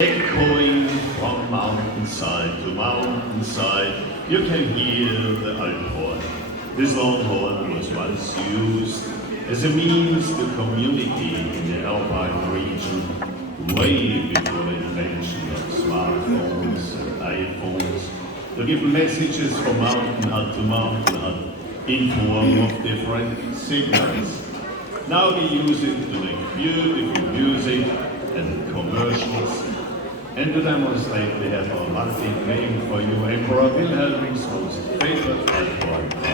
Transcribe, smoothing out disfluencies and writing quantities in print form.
Echoing from mountainside to mountainside, you can hear the old horn. This long horn was once used as a means to communicate in the Alpine region, way before the invention of smartphones and iPhones, to give messages from mountain hut to mountain hut in form of different signals. Now we use it to make beautiful music and commercials. And to demonstrate, we have a lovely name for you, Emperor Wilhelm's most favorite album.